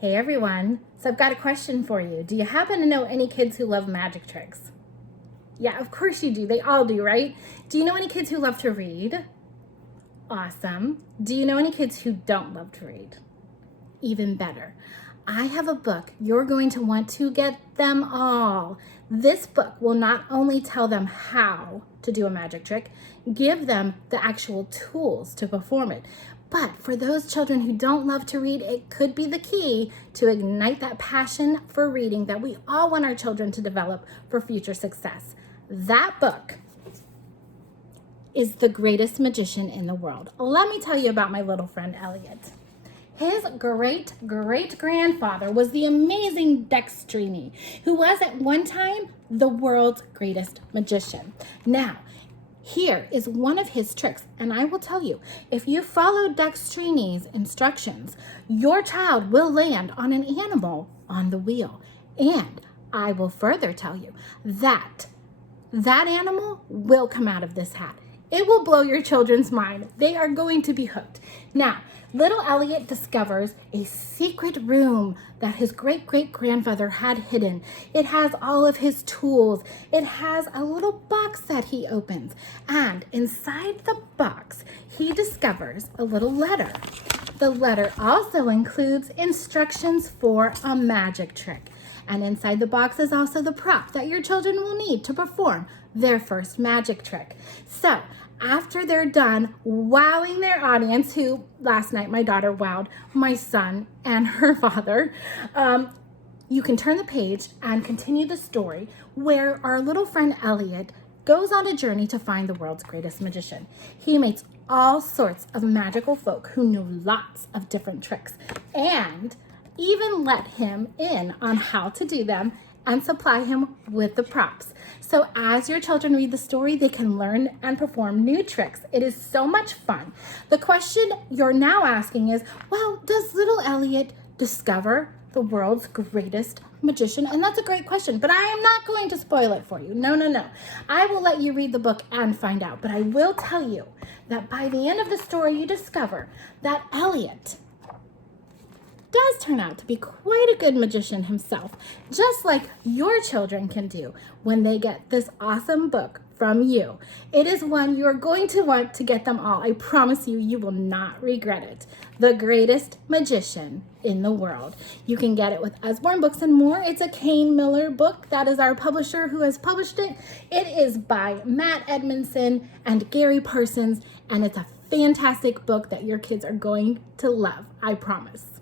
Hey everyone, so I've got a question for you. Do you happen to know any kids who love magic tricks? Yeah, of course you do. They all do, right? Do you know any kids who love to read? Awesome. Do you know any kids who don't love to read? Even better. I have a book you're going to want to get them all. This book will not only tell them how to do a magic trick, give them the actual tools to perform it, but for those children who don't love to read, it could be the key to ignite that passion for reading that we all want our children to develop for future success. That book is The Greatest Magician in the World. Let me tell you about my little friend Elliot. His great-great-grandfather was the amazing Dextrini, who was at one time the world's greatest magician. Now, here is one of his tricks, and I will tell you, if you follow Dextrini's instructions, your child will land on an animal on the wheel. And I will further tell you that animal will come out of this hat. It will blow your children's mind. They are going to be hooked. Now, little Elliot discovers a secret room that his great-great-grandfather had hidden. It has all of his tools. It has a little box that he opens. And inside the box, he discovers a little letter. The letter also includes instructions for a magic trick. And inside the box is also the prop that your children will need to perform their first magic trick. So after they're done wowing their audience, who last night my daughter wowed my son and her father, you can turn the page and continue the story where our little friend Elliot goes on a journey to find the world's greatest magician. He meets all sorts of magical folk who know lots of different tricks and even let him in on how to do them and supply him with the props. So as your children read the story, they can learn and perform new tricks. It is so much fun. The question you're now asking is, well, does little Elliot discover the world's greatest magician? And that's a great question, but I am not going to spoil it for you. No. I will let you read the book and find out, but I will tell you that by the end of the story, you discover that Elliot does turn out to be quite a good magician himself, just like your children can do when they get this awesome book from you. It is one you're going to want to get them all. I promise you, you will not regret it. The Greatest Magician in the World. You can get it with Usborne Books and More. It's a Kane Miller book. That is our publisher who has published it. It is by Matt Edmondson and Gary Parsons, and it's a fantastic book that your kids are going to love, I promise.